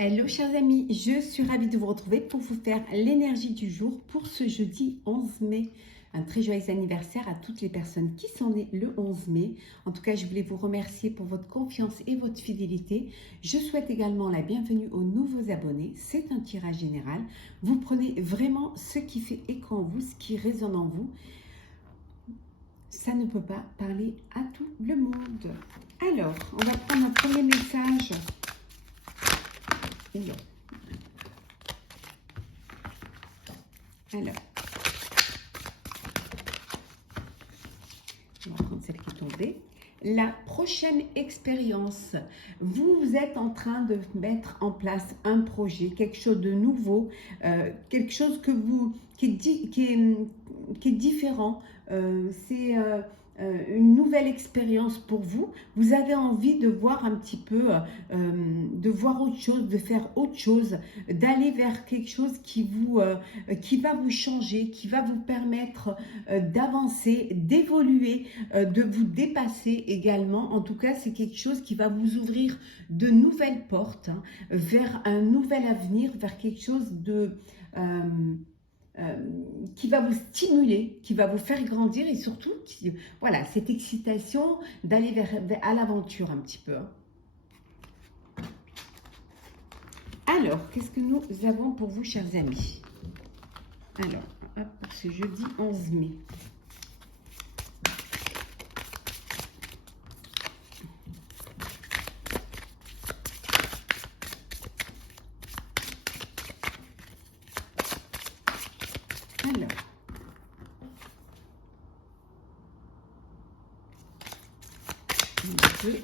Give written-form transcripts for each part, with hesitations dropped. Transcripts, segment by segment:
Hello chers amis, je suis ravie de vous retrouver pour vous faire l'énergie du jour pour ce jeudi 11 mai. Un très joyeux anniversaire à toutes les personnes qui sont nées le 11 mai. En tout cas, je voulais vous remercier pour votre confiance et votre fidélité. Je souhaite également la bienvenue aux nouveaux abonnés. C'est un tirage général. Vous prenez vraiment ce qui fait écho en vous, ce qui résonne en vous. Ça ne peut pas parler à tout le monde. Alors, on va prendre un premier message. Alors, on va prendre celle qui est tombée. La prochaine expérience, vous êtes en train de mettre en place un projet, quelque chose de nouveau, quelque chose qui est différent. C'est une nouvelle expérience pour vous. Vous avez envie de voir un petit peu, de voir autre chose, de faire autre chose, d'aller vers quelque chose qui va vous changer, qui va vous permettre d'avancer, d'évoluer, de vous dépasser également. En tout cas, c'est quelque chose qui va vous ouvrir de nouvelles portes, hein, vers un nouvel avenir, vers quelque chose de... qui va vous stimuler, qui va vous faire grandir et surtout, voilà, cette excitation d'aller à l'aventure un petit peu. Alors, qu'est-ce que nous avons pour vous, chers amis? Alors, hop, pour ce jeudi 11 mai. Alors, un peu.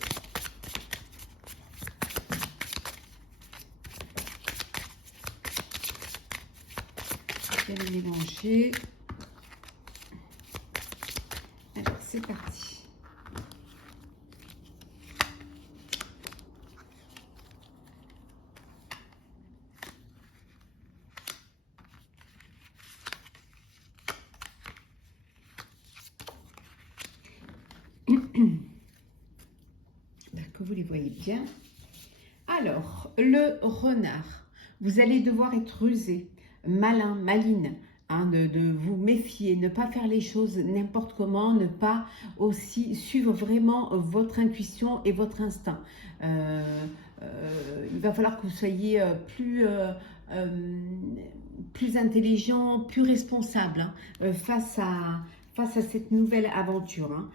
Je vais les mélanger. Alors, c'est parti. Que vous les voyez bien. Alors, le renard, vous allez devoir être rusé, malin, maline, hein, de vous méfier, ne pas faire les choses n'importe comment, ne pas aussi suivre vraiment votre intuition et votre instinct. Il va falloir que vous soyez plus intelligent, plus responsable, hein, face à cette nouvelle aventure. Hein.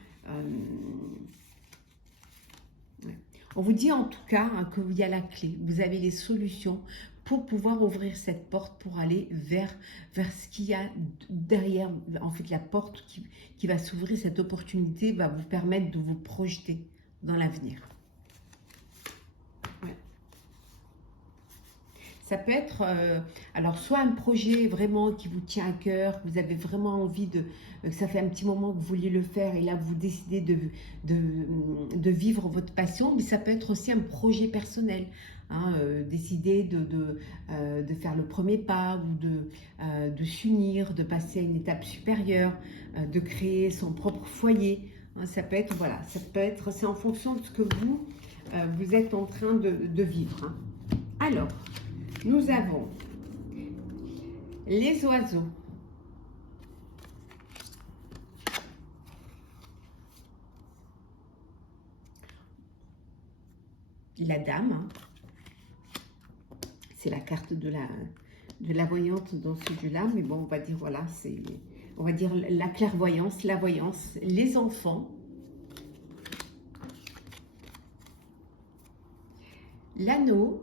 On vous dit en tout cas, hein, qu'il y a la clé, vous avez les solutions pour pouvoir ouvrir cette porte, pour aller vers ce qu'il y a derrière. En fait, la porte qui va s'ouvrir, cette opportunité va vous permettre de vous projeter dans l'avenir. Ouais. Ça peut être, alors soit un projet vraiment qui vous tient à cœur, vous avez vraiment envie ça fait un petit moment que vous vouliez le faire et là vous décidez de vivre votre passion, mais ça peut être aussi un projet personnel, hein, décider de faire le premier pas ou de s'unir, de passer à une étape supérieure, de créer son propre foyer, hein, ça peut être, voilà, c'est en fonction de ce que vous êtes en train de vivre. Hein. Alors, nous avons les oiseaux, la dame, hein. C'est la carte de la voyante dans ce jeu-là, mais bon, on va dire, voilà, on va dire la clairvoyance, la voyance, les enfants, l'anneau,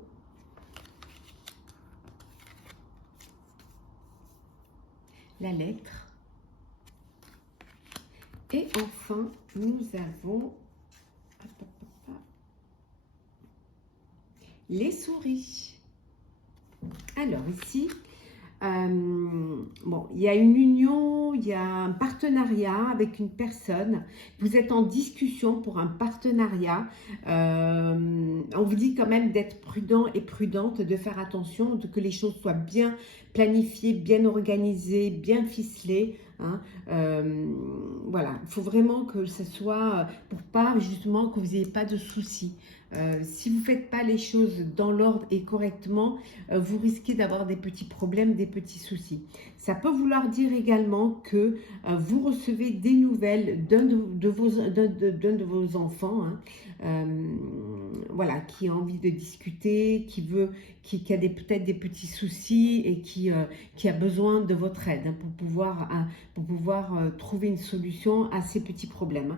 la lettre, et enfin, nous avons les souris. Alors ici, bon, il y a une union, il y a un partenariat avec une personne. Vous êtes en discussion pour un partenariat. On vous dit quand même d'être prudent et prudente, de faire attention, que les choses soient bien planifiées, bien organisées, bien ficelées. Hein. Voilà, il faut vraiment que ce soit pour pas justement que vous n'ayez pas de soucis. Si vous ne faites pas les choses dans l'ordre et correctement, vous risquez d'avoir des petits problèmes, des petits soucis. Ça peut vouloir dire également que vous recevez des nouvelles d'un de vos enfants, hein, voilà, qui a envie de discuter, qui a peut-être des petits soucis et qui a besoin de votre aide, hein, pour pouvoir trouver une solution à ces petits problèmes.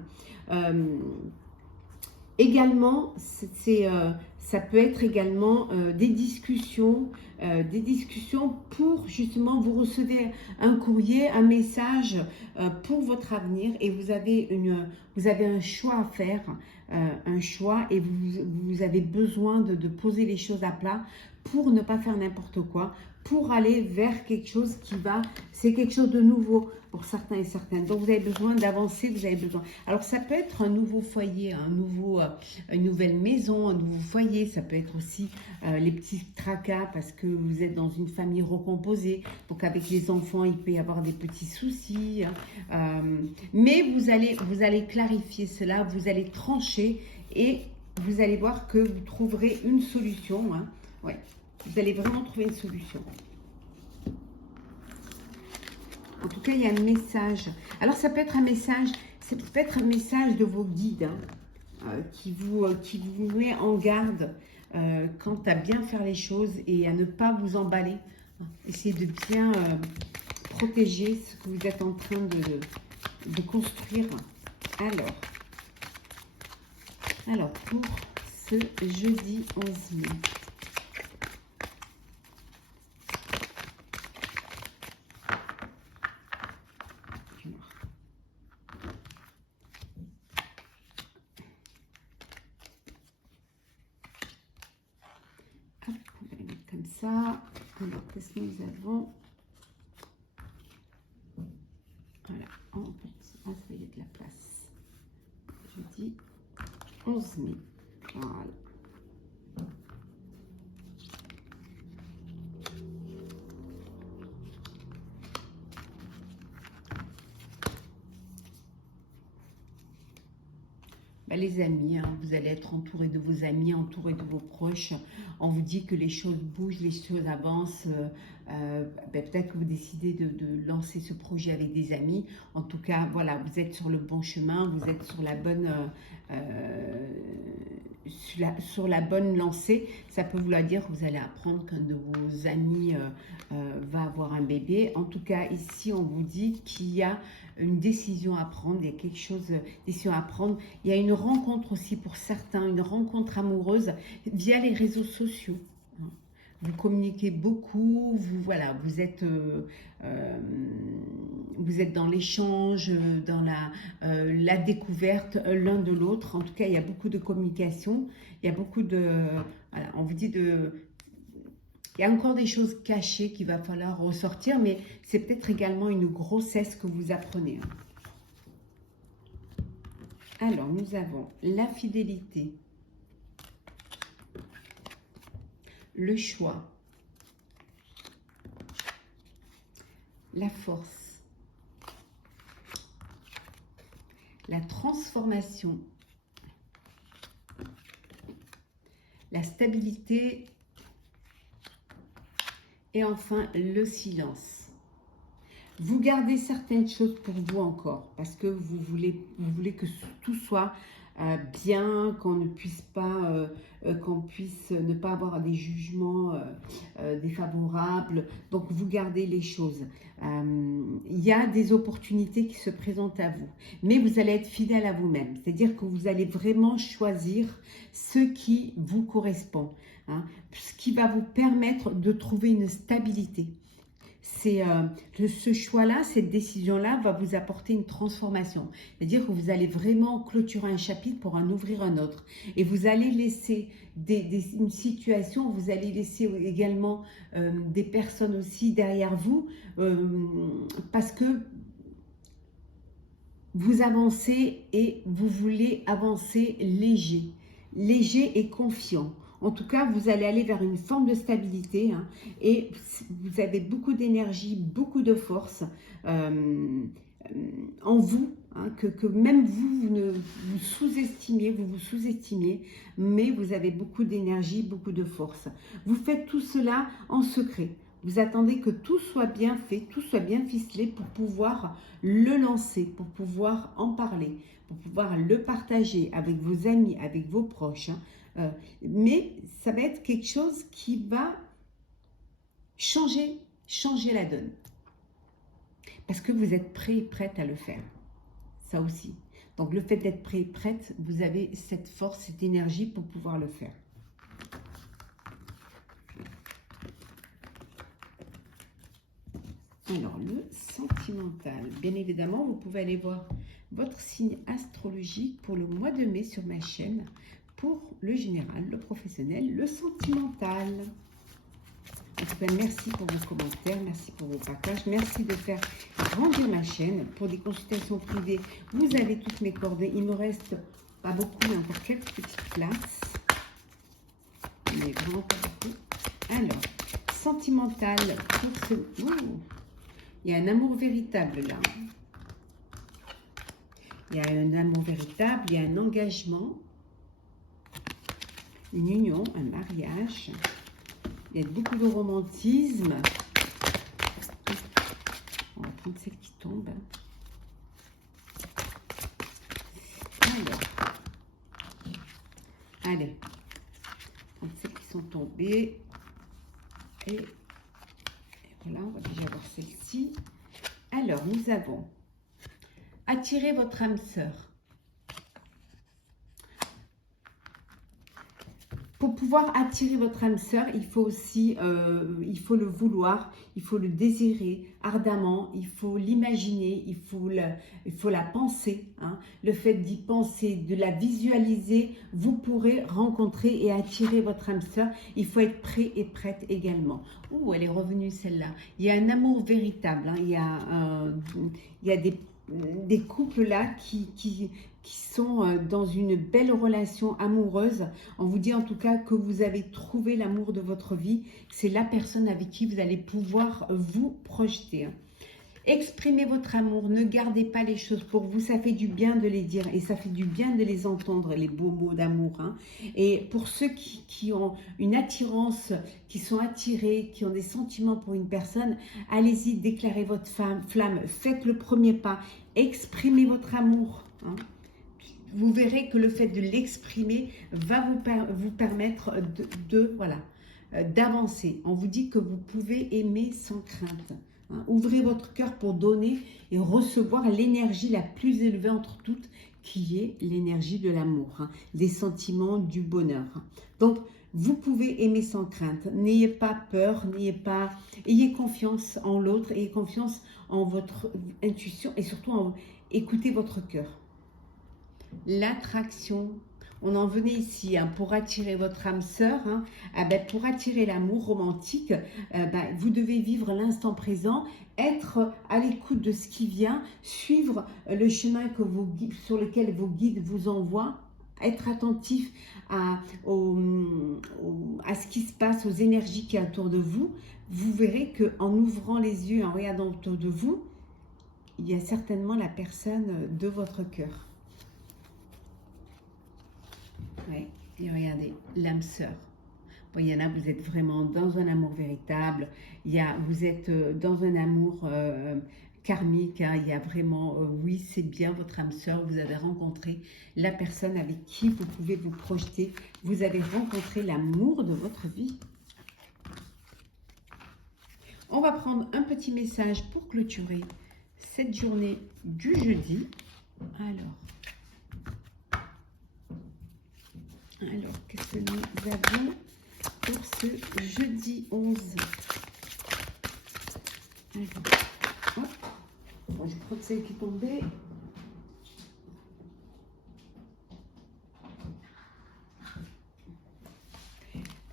Également, ça peut être également des discussions pour justement, vous recevez un courrier, un message pour votre avenir et vous avez un choix à faire, un choix et vous avez besoin de poser les choses à plat pour ne pas faire n'importe quoi, pour aller vers quelque chose c'est quelque chose de nouveau pour certains et certaines. Donc vous avez besoin d'avancer, vous avez besoin. Alors ça peut être un nouveau foyer, une nouvelle maison, un nouveau foyer. Ça peut être aussi les petits tracas parce que vous êtes dans une famille recomposée. Donc avec les enfants, il peut y avoir des petits soucis. Mais vous allez clarifier cela, vous allez trancher et vous allez voir que vous trouverez une solution. Hein. Ouais. Vous allez vraiment trouver une solution. En tout cas, il y a un message. Alors, ça peut être un message de vos guides hein, qui vous met en garde quant à bien faire les choses et à ne pas vous emballer. Essayez de bien protéger ce que vous êtes en train de construire. Alors, pour ce jeudi 11 mai. On va les mettre comme ça. Alors, qu'est-ce que nous avons? Voilà, en petit. Ah, ça y est, de la place. Jeudi 11 mai. Voilà. Les amis, hein, vous allez être entouré de vos amis, entouré de vos proches. On vous dit que les choses bougent, les choses avancent. Peut-être que vous décidez de lancer ce projet avec des amis. En tout cas, voilà, vous êtes sur le bon chemin, vous êtes sur la bonne, sur la bonne lancée. Ça peut vouloir dire que vous allez apprendre qu'un de vos amis va avoir un bébé. En tout cas, ici, on vous dit qu'il y a une décision à prendre, il y a quelque chose, décision à prendre. Il y a une rencontre aussi pour certains, une rencontre amoureuse via les réseaux sociaux. Vous communiquez beaucoup, vous êtes dans l'échange, dans la découverte l'un de l'autre. En tout cas, il y a beaucoup de communication, il y a beaucoup de... Voilà, on vous dit il y a encore des choses cachées qu'il va falloir ressortir, mais c'est peut-être également une grossesse que vous apprenez. Alors, nous avons la fidélité, le choix, la force, la transformation, la stabilité et enfin le silence. Vous gardez certaines choses pour vous encore parce que vous voulez que tout soit bien, qu'on puisse ne pas avoir des jugements défavorables. Donc vous gardez les choses. Il y a des opportunités qui se présentent à vous, mais vous allez être fidèle à vous-même. C'est-à-dire que vous allez vraiment choisir ce qui vous correspond, hein, ce qui va vous permettre de trouver une stabilité. Ce choix-là, cette décision-là va vous apporter une transformation. C'est-à-dire que vous allez vraiment clôturer un chapitre pour en ouvrir un autre. Et vous allez laisser une situation, vous allez laisser également des personnes aussi derrière vous parce que vous avancez et vous voulez avancer léger et confiant. En tout cas, vous allez aller vers une forme de stabilité hein, et vous avez beaucoup d'énergie, beaucoup de force en vous. hein, que même vous, vous sous-estimiez, vous vous sous-estimiez, mais vous avez beaucoup d'énergie, beaucoup de force. Vous faites tout cela en secret. Vous attendez que tout soit bien fait, tout soit bien ficelé pour pouvoir le lancer, pour pouvoir en parler, pour pouvoir le partager avec vos amis, avec vos proches. Hein. Mais ça va être quelque chose qui va changer la donne. Parce que vous êtes prêt et prête à le faire. Ça aussi. Donc le fait d'être prêt et prête, vous avez cette force, cette énergie pour pouvoir le faire. Alors, le sentimental. Bien évidemment, vous pouvez aller voir votre signe astrologique pour le mois de mai sur ma chaîne. Pour le général, le professionnel, le sentimental. En tout cas, merci pour vos commentaires, merci pour vos partages, merci de faire grandir ma chaîne. Pour des consultations privées, vous avez toutes mes coordonnées. Il me reste pas beaucoup, mais encore quelques petites places. Mais vraiment pas beaucoup. Alors, sentimental pour ce... Ouh, il y a un amour véritable là. Il y a un amour véritable, il y a un engagement, une union, un mariage. Il y a beaucoup de romantisme. On va prendre celle qui tombe. Alors, allez, prendre celles qui sont tombées. Et voilà, on va déjà voir celle-ci. Alors, nous avons attiré votre âme sœur. Pour pouvoir attirer votre âme sœur, il faut aussi, il faut le vouloir, il faut le désirer ardemment, il faut l'imaginer, il faut la penser. Hein. Le fait d'y penser, de la visualiser, vous pourrez rencontrer et attirer votre âme sœur. Il faut être prêt et prête également. Ouh, elle est revenue celle-là. Il y a un amour véritable. Hein. Il y a des couples là qui sont dans une belle relation amoureuse. On vous dit en tout cas que vous avez trouvé l'amour de votre vie. C'est la personne avec qui vous allez pouvoir vous projeter. Exprimez votre amour, ne gardez pas les choses pour vous, ça fait du bien de les dire et ça fait du bien de les entendre, les beaux mots d'amour. Hein. Et pour ceux qui ont une attirance, qui sont attirés, qui ont des sentiments pour une personne, allez-y, déclarez votre flamme, faites le premier pas, exprimez votre amour. Hein. Vous verrez que le fait de l'exprimer va vous permettre d'avancer. On vous dit que vous pouvez aimer sans crainte. Hein. Ouvrez votre cœur pour donner et recevoir l'énergie la plus élevée entre toutes, qui est l'énergie de l'amour, hein, des sentiments, du bonheur. Donc, vous pouvez aimer sans crainte. N'ayez pas peur, ayez confiance en l'autre, ayez confiance en votre intuition et surtout écoutez votre cœur. L'attraction. On en venait ici hein, pour attirer votre âme sœur, hein, pour attirer l'amour romantique, vous devez vivre l'instant présent, être à l'écoute de ce qui vient, suivre le chemin sur lequel vos guides vous envoient, être attentif à ce qui se passe, aux énergies qui sont autour de vous. Vous verrez qu'en ouvrant les yeux, en regardant autour de vous, il y a certainement la personne de votre cœur. Oui, et regardez, l'âme sœur. Bon, il y en a, vous êtes vraiment dans un amour véritable. Vous êtes dans un amour karmique. Hein, il y a vraiment, oui, c'est bien votre âme sœur. Vous avez rencontré la personne avec qui vous pouvez vous projeter. Vous avez rencontré l'amour de votre vie. On va prendre un petit message pour clôturer cette journée du jeudi. Alors, qu'est-ce que nous avons pour ce jeudi 11 ? Alors, hop. Bon, je prends celle qui tombait.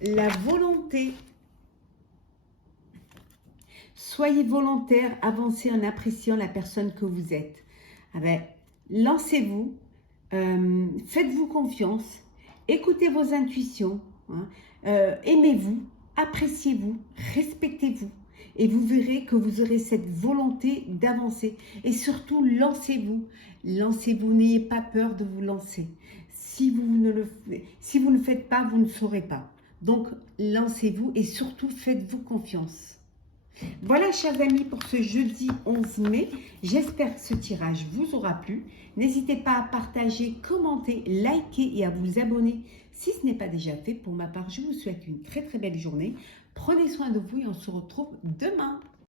La volonté. Soyez volontaire, avancez en appréciant la personne que vous êtes. Lancez-vous, faites-vous confiance. Écoutez vos intuitions, hein, aimez-vous, appréciez-vous, respectez-vous. Et vous verrez que vous aurez cette volonté d'avancer. Et surtout, lancez-vous. Lancez-vous, n'ayez pas peur de vous lancer. Si vous ne le faites pas, vous ne saurez pas. Donc, lancez-vous et surtout, faites-vous confiance. Voilà, chers amis, pour ce jeudi 11 mai. J'espère que ce tirage vous aura plu. N'hésitez pas à partager, commenter, liker et à vous abonner si ce n'est pas déjà fait. Pour ma part, je vous souhaite une très très belle journée. Prenez soin de vous et on se retrouve demain.